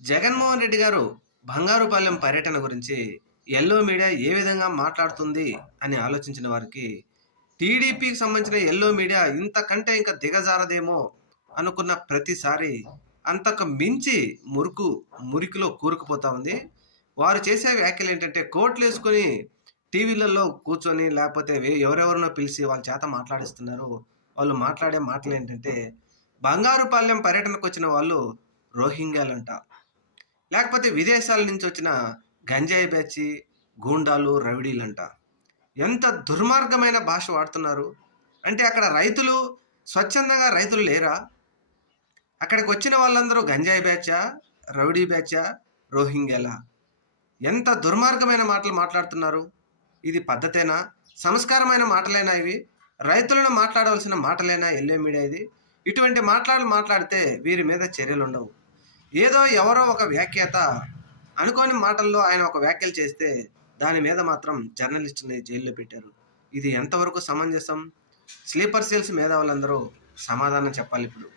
జగన్మోహన్ రెడ్డి గారు బంగారుపాలెం పర్యటన గురించి యెల్లో మీడియా ఏ విధంగా మాట్లాడుతుంది అని ఆలోచించిన వారికి టీడీపీకి సంబంధించిన యెల్లో మీడియా ఇంతకంటే ఇంకా దిగజారదేమో అనుకున్న ప్రతిసారి అంతకు మించి మురికిలో కూరుకుపోతా ఉంది. వారు చేసే వ్యాఖ్యలు ఏంటంటే కోట్లు వేసుకొని టీవీలలో కూర్చొని లేకపోతే ఎవరెవరినో పిలిచి వాళ్ళ చేత మాట్లాడిస్తున్నారు. వాళ్ళు మాట్లాడే మాటలు ఏంటంటే బంగారుపాలెం పర్యటనకు వచ్చిన వాళ్ళు రోహింగ్యాలంట, లేకపోతే విదేశాల నుంచి వచ్చిన గంజాయి బ్యాచి, గూండాలు, రౌడీలంట. ఎంత దుర్మార్గమైన భాష వాడుతున్నారు అంటే అక్కడ రైతులు స్వచ్ఛందంగా రైతులు లేరా? అక్కడికి వచ్చిన వాళ్ళందరూ గంజాయి బ్యాచా, రౌడీ బ్యాచా, రోహింగ్యాలా? ఎంత దుర్మార్గమైన మాటలు మాట్లాడుతున్నారు. ఇది పద్ధతేనా? సంస్కారమైన మాటలేనా ఇవి? రైతులను మాట్లాడవలసిన మాటలేనా ఎల్లో మీడియా ఇది? ఇటువంటి మాట్లాడితే వీరి మీద చర్యలు ఉండవు. ఏదో ఎవరో ఒక వ్యాఖ్యాత అనుకోని మాటల్లో ఆయన ఒక వ్యాఖ్యలు చేస్తే దాని మీద మాత్రం జర్నలిస్టుని జైల్లో పెట్టారు. ఇది ఎంతవరకు సమంజసం? స్లీపర్ సెల్స్ మేధావులందరూ సమాధానం చెప్పాలి ఇప్పుడు.